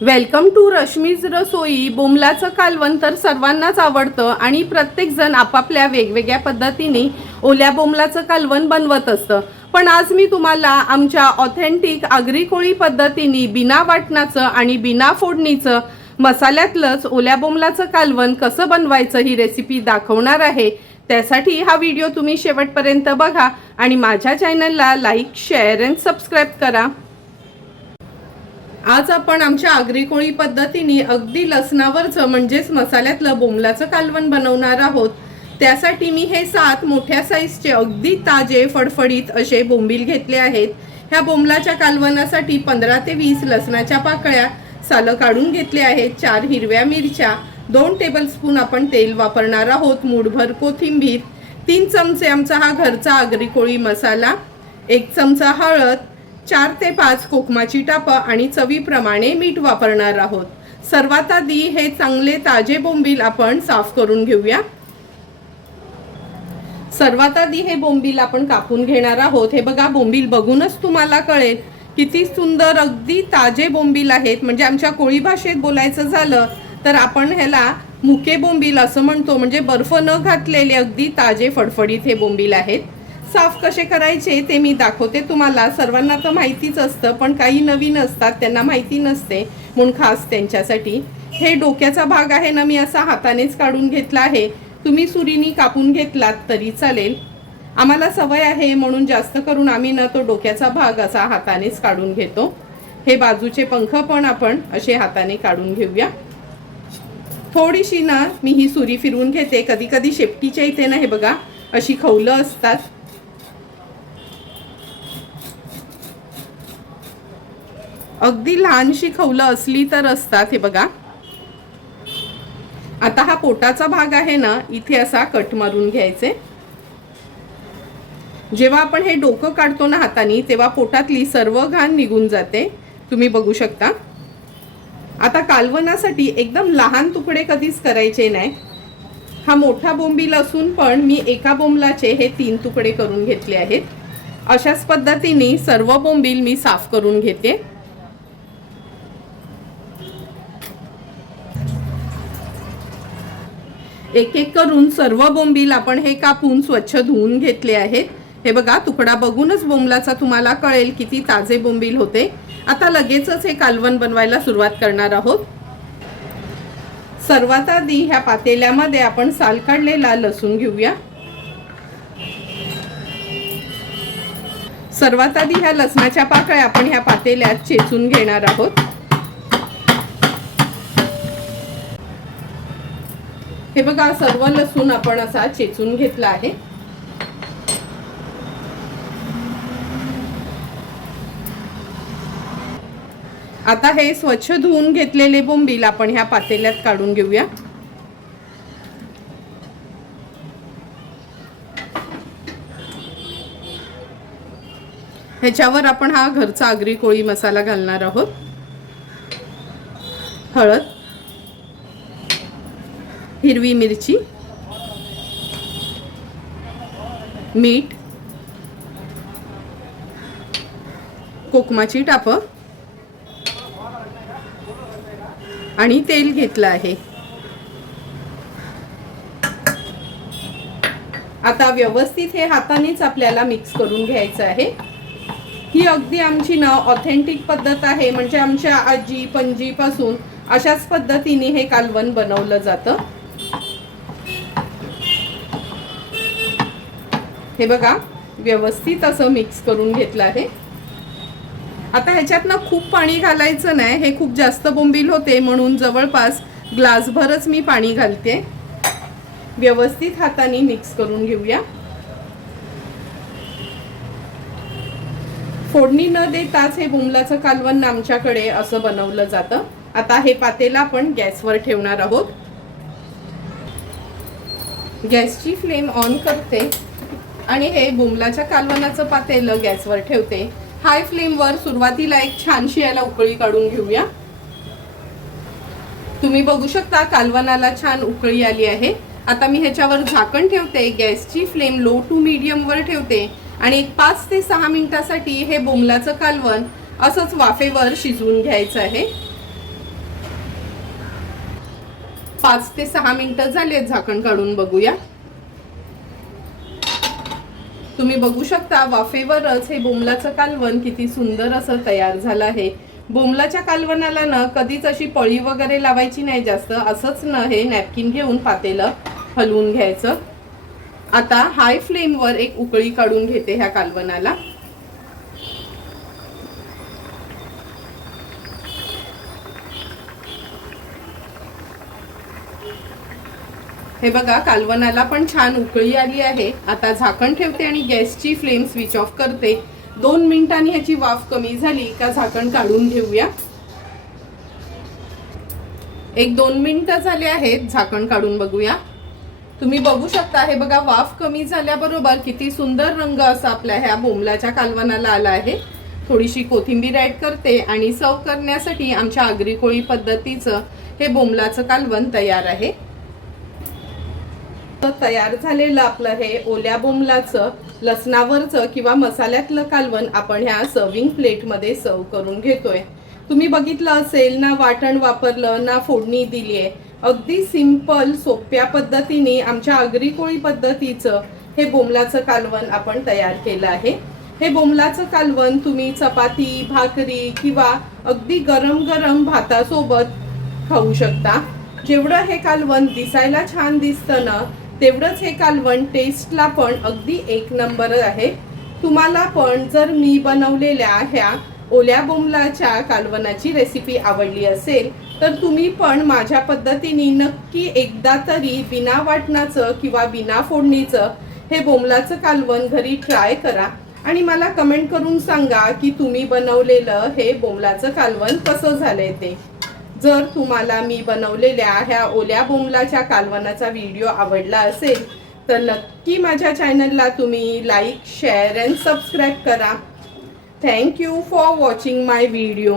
Welcome to Rashmi's Rasoi. बोमलाचं कालवण तर सर्वांनाच आवडतं आणि प्रत्येकजण आपापल्या वेगवेगळ्या पद्धतीने ओल्या बोमलाचं कालवण बनवत असतं. पण आज मी तुम्हाला आमच्या ऑथेंटिक आगरी कोळी पद्धतीने बिना वाटणाचं आणि बिना फोडणीचं मसाल्यातलंच ओल्या बोमलाचं कालवण कसं बनवायचं ही रेसिपी दाखवणार आहे. त्यासाठी हा व्हिडिओ तुम्ही शेवटपर्यंत बघा आणि माझ्या चॅनलला लाईक शेअर अँड सबस्क्राईब करा. आज आपण आमच्या आगरी कोळी पद्धतीने अगदी लसणावरचं म्हणजेच मसाल्यातलं बोंबलाचं कालवण बनवणार आहोत. त्यासाठी मी हे सात मोठ्या साईजचे अगदी ताजे फडफडीत असे बोंबील घेतले आहेत. ह्या बोंबलाच्या कालवणासाठी पंधरा ते वीस लसणाच्या पाकळ्या सालं काढून घेतले आहेत. चार हिरव्या मिरच्या दोन टेबलस्पून आपण तेल वापरणार आहोत. मूठभर कोथिंबीर तीन चमचे आमचा हा घरचा आगरी कोळी मसाला एक चमचा हळद चार ते पाच कोकमाची टापं आणि चवीप्रमाणे मीठ वापरणार आहोत. सर्वात आधी हे चांगले ताजे बोंबील आपण साफ करून घेऊया. सर्वात आधी हे बोंबील आपण कापून घेणार आहोत. हे बघा बोंबील बघूनच तुम्हाला कळेल किती सुंदर अगदी ताजे बोंबील आहेत. म्हणजे आमच्या कोळी भाषेत बोलायचं झालं तर आपण ह्याला मुके बोंबील असं म्हणतो. म्हणजे बर्फ न घातलेले अगदी ताजे फडफडीत हे बोंबील आहेत. साफ कसे करायचे ते मी दाखवते तुम्हाला. सर्वांना तर माहितीच असतं पण काही नवीन असतात त्यांना माहिती नसते म्हणून खास त्यांच्यासाठी. हे डोक्याचा भाग आहे ना मी असा हातानेच काढून घेतला आहे. तुम्ही सुरीनी कापून घेतलात तरी चालेल. आम्हाला सवय आहे म्हणून जास्त करून आम्ही ना तो डोक्याचा भाग असा हातानेच काढून घेतो. हे बाजूचे पंख पण आपण असे हाताने काढून घेऊया. थोडीशी ना मी ही सुरी फिरवून घेते. कधी कधी शेपटीच्या इथे ना हे बघा अशी खवलं असतात. अगदी लहानशी खवलं असली तर असतात हे बघा. आता हा पोटाचा भाग आहे ना इथे असा कट मारून घ्यायचे. जेव्हा आपण हे डोकं काढतो ना हाताने तेव्हा पोटातली सर्व घाण निघून जाते. तुम्ही बघू शकता. आता कालवणासाठी एकदम लहान तुकडे कधीच करायचे नाही. हा मोठा बोंबील असून पण मी एका बोंबलाचे हे तीन तुकडे करून घेतले आहेत. अशाच पद्धतीने सर्व बोंबील मी साफ करून घेते. एक एक करून सर्व बोंबील आपण हे कापून स्वच्छ धुवून घेतले आहेत. हे बघा तुकडा बघूनच बोंबलाचा तुम्हाला कळेल किती ताजे बोंबील होते. आता लगेचच हे कालवण बनवायला सुरुवात करणार आहोत. सर्वात आधी ह्या पातेल्यामध्ये आपण साल काढलेला लसूण घेऊया. सर्वात आधी ह्या लसणाच्या पाकळ्या आपण ह्या पातेल्यात चेचून घेणार आहोत. हे बघा सर्व लसूण आपण असा चेचून घेतला आहे. आता हे स्वच्छ धुवून घेतलेले बोंबील आपण ह्या पातेल्यात काढून घेऊया. ह्याच्यावर आपण हा घरचा आगरी कोळी मसाला घालणार आहोत. हळद. हिरवी मिरची मीठ कोकमाची टापं आणि तेल घेतलं आहे. आता व्यवस्थित हे हातानेच आपल्याला मिक्स करून घ्यायचं आहे. ही अगदी आमची ना ऑथेंटिक पद्धत आहे म्हणजे आमच्या आजी पणजीपासून अशाच पद्धतीने हे कालवण बनवलं जातं. हे बघा व्यवस्थित असं मिक्स करून घेतलं आहे. आता ह्याच्यात ना खूप पाणी घालायचं नाही हे खूप जास्त बोंबील होते म्हणून जवळपास ग्लासभरच मी पाणी घालते. व्यवस्थित हाताने मिक्स करून घेऊया. फोडणी न देताच हे बोंबलाचं कालवण आमच्याकडे असं बनवलं जातं. आता हे पातेला आपण गॅसवर ठेवणार आहोत. गॅसची फ्लेम ऑन करते. आणि हे बोंबलाच्या कालवनाचं पातेलं गॅसवर ठेवते. हाय फ्लेमवर सुरुवातीला एक छानशी याला उकळी काढून घेऊया. तुम्ही बघू शकता कालवनाला छान उकळी आली आहे. आता मी ह्याच्यावर झाकण ठेवते गॅसची फ्लेम लो टू मीडियमवर ठेवते. आणि एक पाच ते सहा मिनिटासाठी हे बोंबलाचं कालवण असंच वाफेवर शिजवून घ्यायचं आहे. पाच ते सहा मिनिटं झालेत झाकण काढून बघूया. तुम्ही बघू शकता वाफेवरच हे बोमलाचं कालवण किती सुंदर असं तयार झालं आहे. बोमलाच्या कालवणाला ना कधीच अशी पळी वगैरे लावायची नाही जास्त असंच न हे नॅपकिन घेऊन पातेलं हलवून घ्यायचं. आता हाय फ्लेमवर एक उकळी काढून घेते ह्या कालवणाला. हे बघा कालवणाला पण छान उकळी आली आहे. आता झाकण ठेवते आणि गॅसची फ्लेम स्विच ऑफ करते. दोन मिनिटांनी ह्याची वाफ कमी झाली का झाकण काढून घेऊया. एक दोन मिनिटं झाले आहेत झाकण काढून बघूया. तुम्ही बघू शकता हे बघा वाफ कमी झाल्याबरोबर किती सुंदर रंग असा आपल्या ह्या बोमलाच्या कालवणाला आला आहे. थोडीशी कोथिंबीर ॲड करते आणि सर्व करण्यासाठी आमच्या आगरी कोळी पद्धतीचं हे बोमलाचं कालवण तयार आहे. तर तयार झालेलं आपलं हे ओल्या बोमलाचं लसणावरचं किंवा मसाल्यातलं कालवण आपण ह्या सर्विंग प्लेटमध्ये सर्व करून घेतोय. तुम्ही बघितलं असेल ना वाटण वापरलं ना फोडणी दिली आहे अगदी सिंपल सोप्या पद्धतीने आमच्या आगरी कोळी पद्धतीचं हे बोमलाचं कालवण आपण तयार केलं आहे. हे बोमलाचं कालवण तुम्ही चपाती भाकरी किंवा अगदी गरम गरम भातासोबत खाऊ शकता. जेवढं हे कालवण दिसायला छान दिसतं ना तेवढंच हे कालवण टेस्टला पण अगदी एक नंबर आहे. तुम्हाला पण जर मी बनवलेल्या ह्या ओल्या बोमलाच्या कालवणाची रेसिपी आवडली असेल तर तुम्ही पण माझ्या पद्धतीने नक्की एकदा तरी बिना वाटणाचं किंवा बिना फोडणीचं हे बोमलाचं कालवण घरी ट्राय करा. आणि मला कमेंट करून सांगा की तुम्ही बनवलेलं हे बोमलाचं कालवण कसं झालंय ते. जर तुम्हाला मी बनवलेल्या ह्या ओल्या बोमलाच्या कालवनाचा व्हिडिओ आवडला असेल तर नक्की माझ्या चॅनलला तुम्ही लाईक शेअर अँड सबस्क्राईब करा. Thank you for watching my video